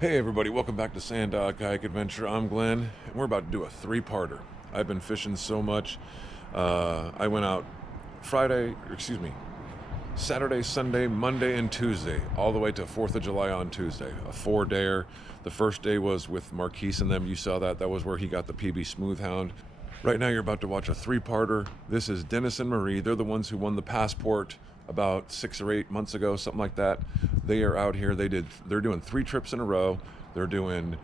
Hey everybody, welcome back to Sand Dog Kayak Adventure. I'm Glenn, and we're about to do a three-parter. I've been fishing so much. I went out Saturday, Sunday, Monday, and Tuesday, all the way to 4th of July on Tuesday. A 4-dayer. The first day was with Marquise and them. You saw that. That was where he got the PB Smooth Hound. Right now you're about to watch a three-parter. This is Dennis and Marie. They're the ones who won the passport about 6 or 8 months ago, something like that. They are out here. They're doing 3 trips in a row. They're doing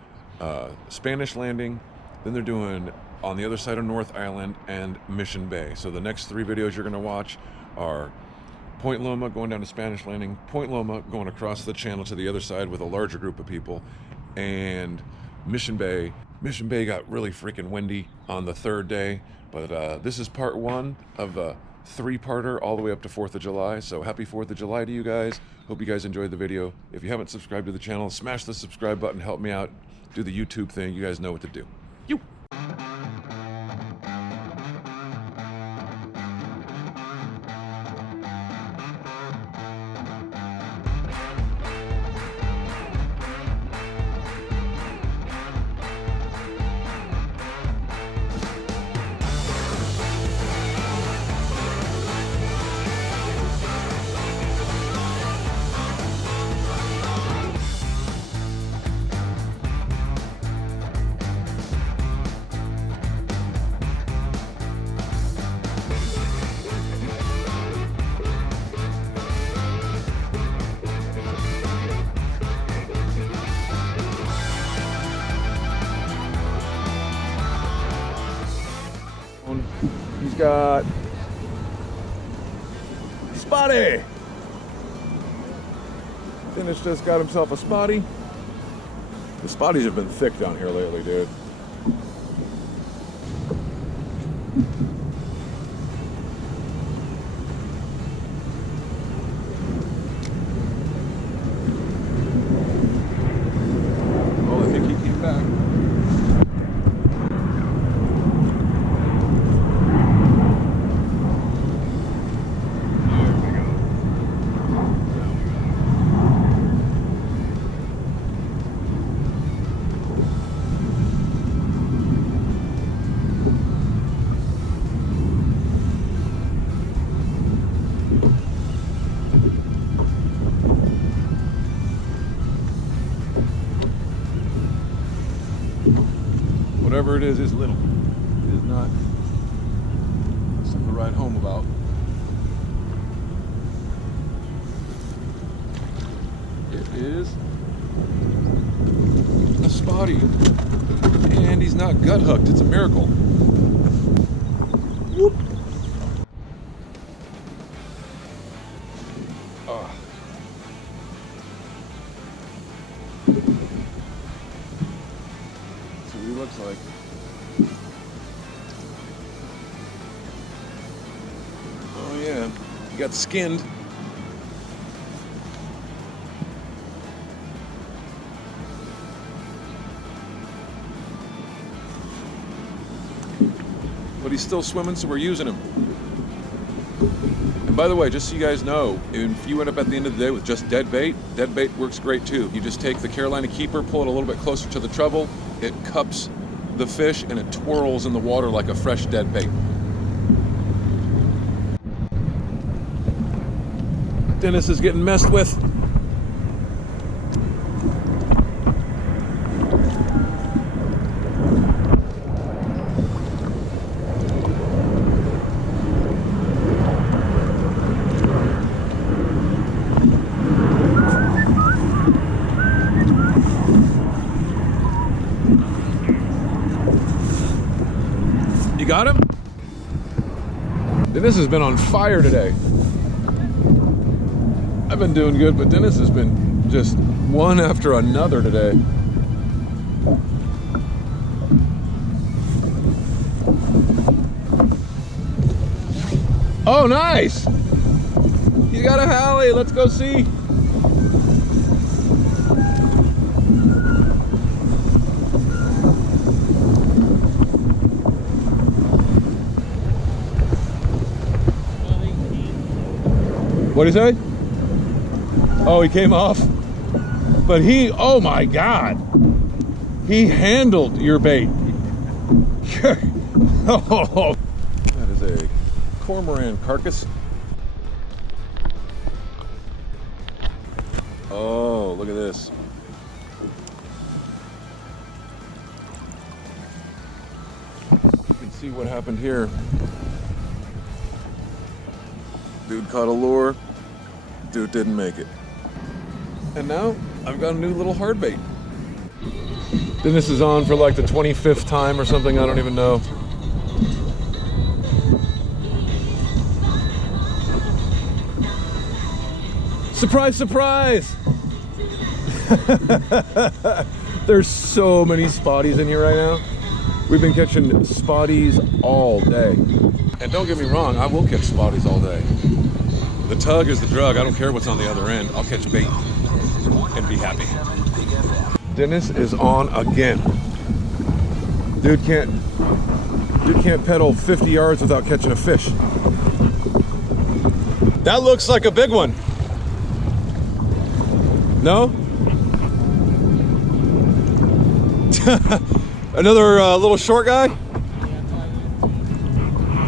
Spanish Landing, then they're doing on the other side of North Island and Mission Bay. So the next 3 videos you're going to watch are Point Loma going down to Spanish Landing, Point Loma going across the channel to the other side with a larger group of people, and Mission Bay. Mission Bay got really freaking windy on the 3rd day, but this is part 1 of a 3-parter all the way up to 4th of July. So happy 4th of July to you guys. Hope you guys enjoyed the video. If you haven't subscribed to the channel, smash the subscribe button, help me out, do the YouTube thing. You guys know what to do. You. He's got spotty. Dennis just got himself a spotty. The spotties have been thick down here lately, dude. Oh, I think he came back. Whatever it is little. It is not something to ride home about. It is a spotty. And he's not gut hooked. It's a miracle. Whoop. Oh. That's what he looks like. Oh yeah, he got skinned. But he's still swimming, so we're using him. And by the way, just so you guys know, if you end up at the end of the day with just dead bait works great too. You just take the Carolina Keeper, pull it a little bit closer to the treble, it cups the fish and it twirls in the water like a fresh dead bait. Dennis is getting messed with. You got him? Dennis has been on fire today. I've been doing good, but Dennis has been just one after another today. Oh, nice! He's got a Hallie. Let's go see. What'd he say? Oh, he came off. But he, oh my God, he handled your bait. Oh, that is a cormorant carcass. Oh, look at this. You can see what happened here. Dude caught a lure. Dude didn't make it. And now I've got a new little hard bait. Then this is on for like the 25th time or something, I don't even know. Surprise, surprise! There's so many spotties in here right now. We've been catching spotties all day. And don't get me wrong, I will catch spotties all day. The tug is the drug. I don't care what's on the other end. I'll catch bait and be happy. Dennis is on again. Dude can't pedal 50 yards without catching a fish. That looks like a big one. No? Another little short guy?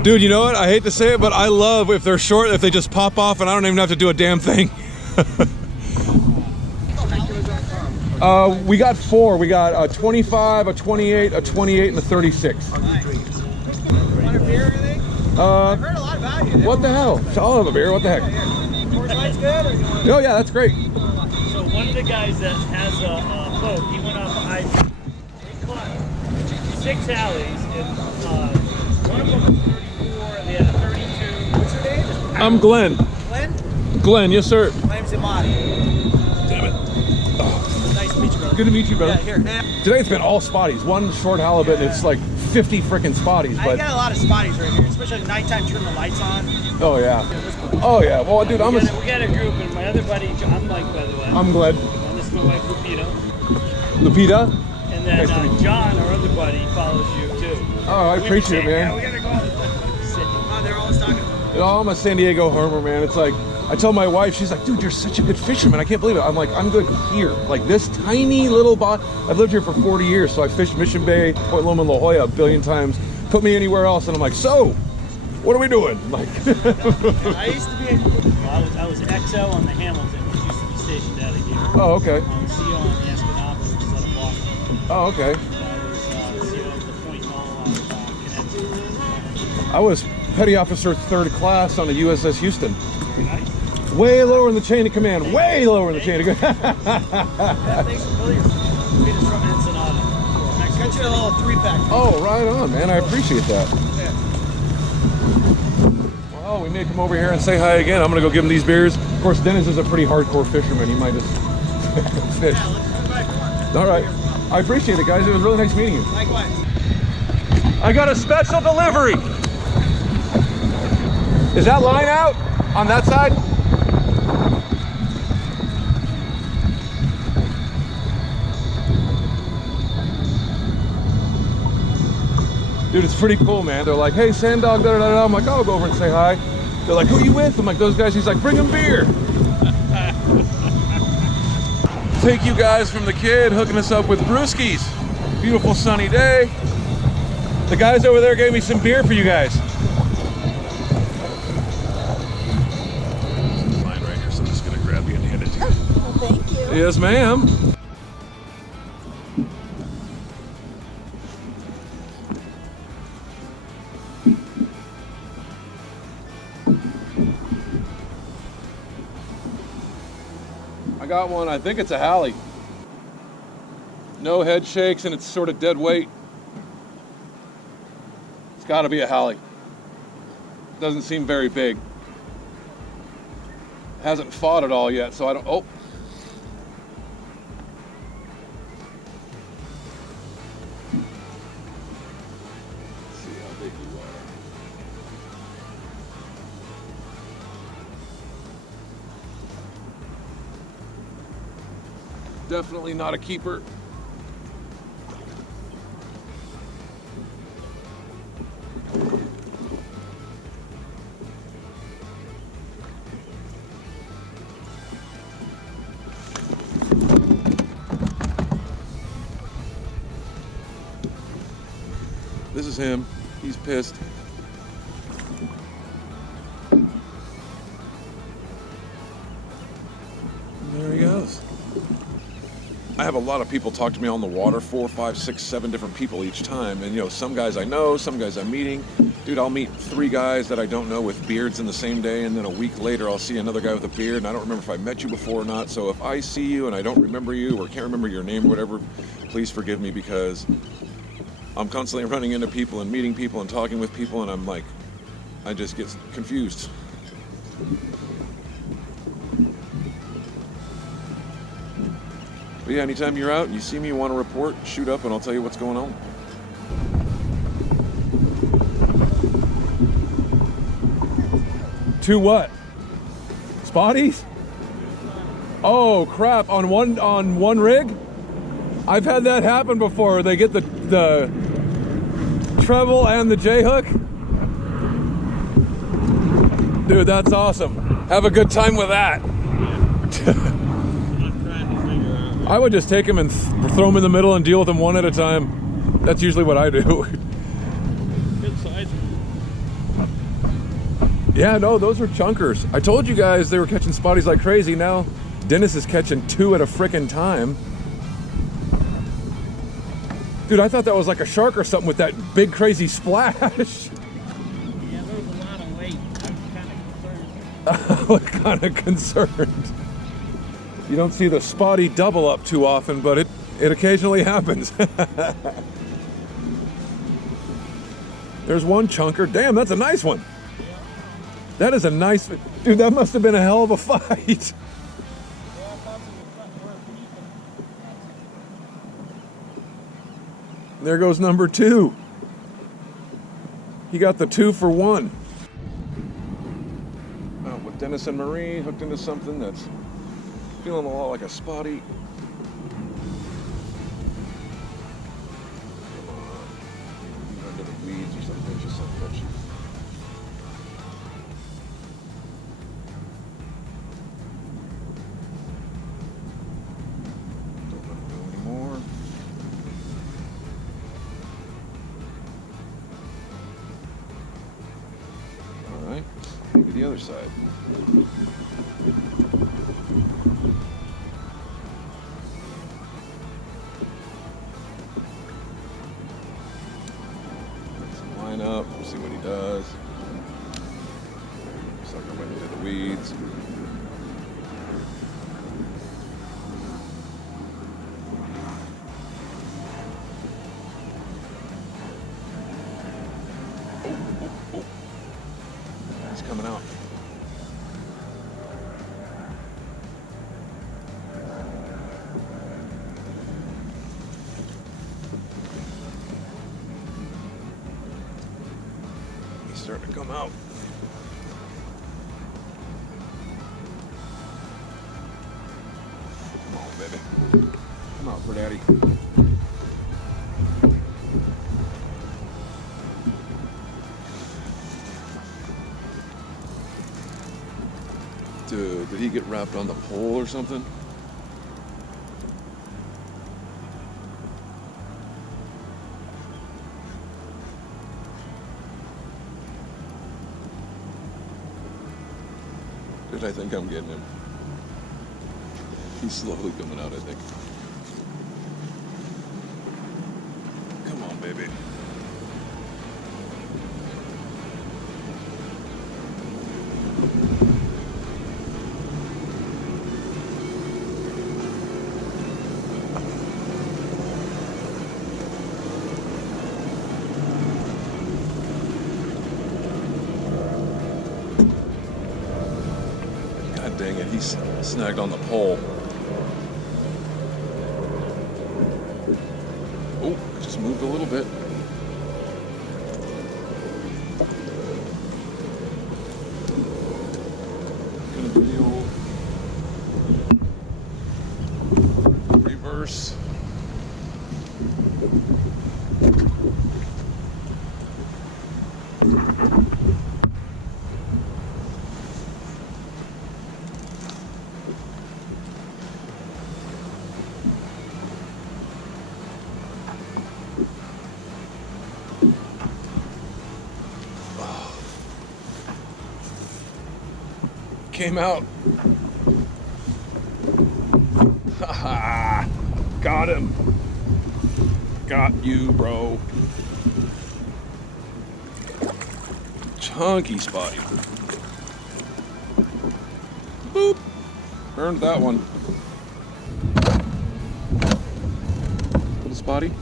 Dude, you know what? I hate to say it, but I love if they're short, if they just pop off and I don't even have to do a damn thing. We got 4. We got a 25, a 28, a 28, and a 36. Want a beer or anything? I've heard a lot about you. What the hell? I'll have a beer. What the heck? Coors Light's good? Or you want Oh, yeah, that's great. So one of the guys that has a boat, he went off I caught 6 alleys, and one of them was 34, and the other 32. What's your name? I'm Glenn. Glenn? Glenn, yes, sir. My name's Imani. Damn it. Nice to meet you, brother. Good to meet you, brother. Yeah, here. Today it's been all spotties. One short halibut, and it's like 50 freaking spotties. I But got a lot of spotties right here, especially at nighttime, turn the lights on. oh yeah, oh yeah. Well, dude, we got a group, and my other buddy, I'm Mike, by the way. I'm Glenn. And this is my wife, Lupita. Lupita. And then Nice to meet you. John, our other buddy, follows you too. Oh, I appreciate it, Yeah, man. we gotta go. Oh, they're always talking about You know, I'm a San Diego homer, man. It's like, I tell my wife, she's like, dude, you're such a good fisherman. I can't believe it. I'm like, I'm good here. Like this tiny little bot. I've lived here for 40 years, so I fished Mission Bay, Point Loma, La Jolla a billion times. Put me anywhere else, and I'm like, so, what are we doing? Like, I used to be I was XO on the Hamilton, which used to be stationed out of here. oh, okay. I was CO on the Escanaba, which is out of Boston. Oh, okay. I was CO of the Point Noll out of Connecticut. I was petty officer 3rd class on the USS Houston. Nice. Way lower in the chain of command. Way lower in the chain of command. Yeah, thanks for Billy. Peter's from Ensenada. I got you a little 3-pack. Oh, right on, man. I appreciate that. Yeah. Well, we may come over here and say hi again. I'm going to go give him these beers. Of course, Dennis is a pretty hardcore fisherman. He might just fish. Yeah, let's come back. All right. I appreciate it, guys. It was really nice meeting you. Likewise. I got a special delivery. Is that line out on that side? Dude, it's pretty cool, man. They're like, hey, Sand Dog, da da da da. I'm like, oh, I'll go over and say hi. They're like, who are you with? I'm like, those guys. He's like, bring them beer. Take you guys from the kid hooking us up with brewskis. Beautiful sunny day. The guys over there gave me some beer for you guys. Mine right here, so I'm just gonna grab you and hand it to you. Well, thank you. Yes, ma'am. I got one, I think it's a Hallie. No head shakes and it's sort of dead weight. It's gotta be a Hallie. Doesn't seem very big. Hasn't fought at all yet, so I don't, oh. Let's see how big you are. Definitely not a keeper. This is him. He's pissed. There he goes. I have a lot of people talk to me on the water, 4, 5, 6, 7 different people each time. And, you know, some guys I know, some guys I'm meeting. Dude, I'll meet 3 guys that I don't know with beards in the same day, and then a week later I'll see another guy with a beard, and I don't remember if I met you before or not. So if I see you and I don't remember you or can't remember your name or whatever, please forgive me, because I'm constantly running into people and meeting people and talking with people, and I'm like, I just get confused. But yeah, anytime you're out and you see me, you want to report, shoot up and I'll tell you what's going on. Two what? Spotties? Oh crap, on one rig? I've had that happen before. They get the treble and the J-hook. Dude, that's awesome. Have a good time with that. I would just take them and throw them in the middle and deal with them one at a time. That's usually what I do. Good size. Yeah, no, those are chunkers. I told you guys they were catching spotties like crazy. Now Dennis is catching 2 at a frickin' time. Dude, I thought that was like a shark or something with that big crazy splash. Yeah, there was a lot of weight. I was kind of concerned. You don't see the spotty double up too often, but it occasionally happens. There's one chunker. Damn, that's a nice one. That is a nice... Dude, that must have been a hell of a fight. There goes number 2. He got the 2 for 1. With Dennis and Marie hooked into something that's feeling a lot like a spotty. Under the weeds or something, just like that. Don't let him go anymore. All right, maybe the other side. Line up, see what he does. Sucker went into the weeds. Oh. He's coming out. Starting to come out. Come on, baby. Come out for daddy. Dude, did he get wrapped on the pole or something? Dude, I think I'm getting him. He's slowly coming out, I think. Come on, baby. Dang it, he's snagged on the pole. Oh, just moved a little bit. Gonna do the old reverse. came out. Haha. Got him. Got you, bro. Chunky spotty. Boop. Earned that one. Little spotty.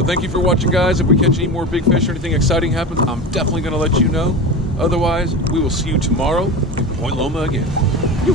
So thank you for watching, guys. If we catch any more big fish or anything exciting happens, I'm definitely going to let you know. Otherwise, we will see you tomorrow in Point Loma again. You.